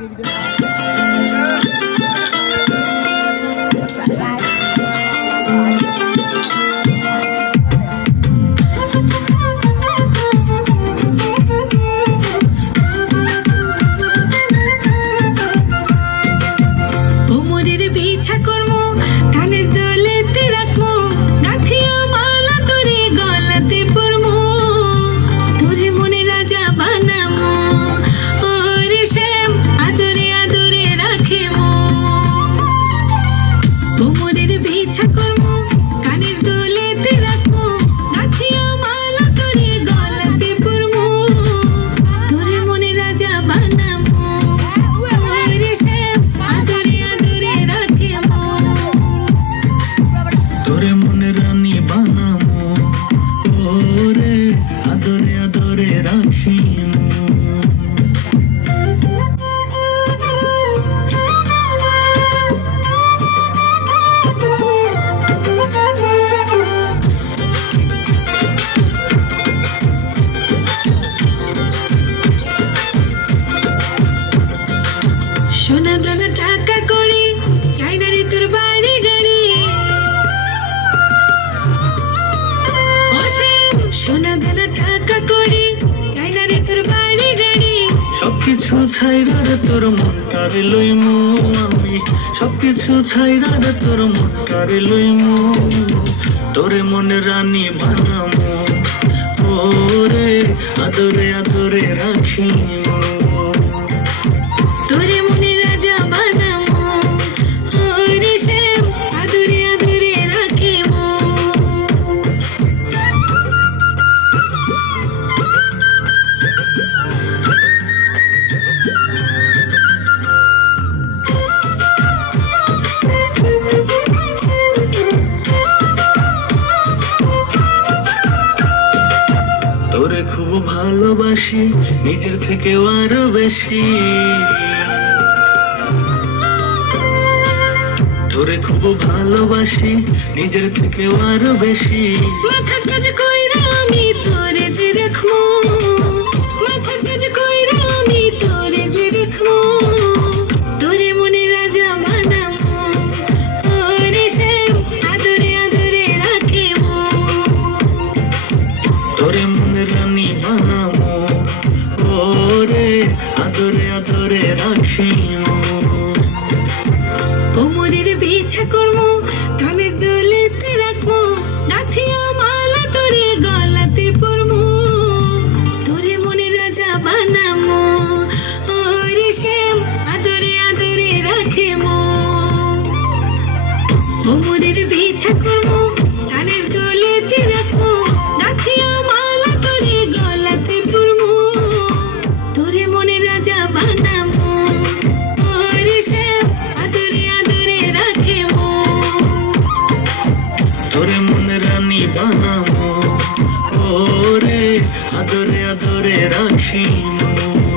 Yang. কোমরের সবকিছু ছাইরা রে তোর মনটারে লইমু আমি? সবকিছু ছাইরা রে তোর মনটারে লইমু? তোরে মনে রানী বানামু। ওরে আদরে আদরে রাখিমু। ভালোবাসি নিজের থেকেও আরও বেশি। তোরে খুব ভালোবাসি নিজের থেকেও আরও বেশি। মাথার কাজ কইরা আমি তোরে যে রাখব মাথার কাজ কইরা আমি তোরে যে রাখব তোরে মনে রাজা বানামো ওরে শ্যাম আদরে আদরে রাখিবো। তোরে মনে ওরে আদরে আদরে রাখিমো কোমরের বিছা করব কানের দোলেতে রাখব গাথিয়া মালা তোরে গলাতে পরবো। তোরে মনে রাজা বানামো ওরে শ্যাম আদরে আদরে রাখেমো কোমরের বিছা করব রে আদরে আদরে রাখি মন।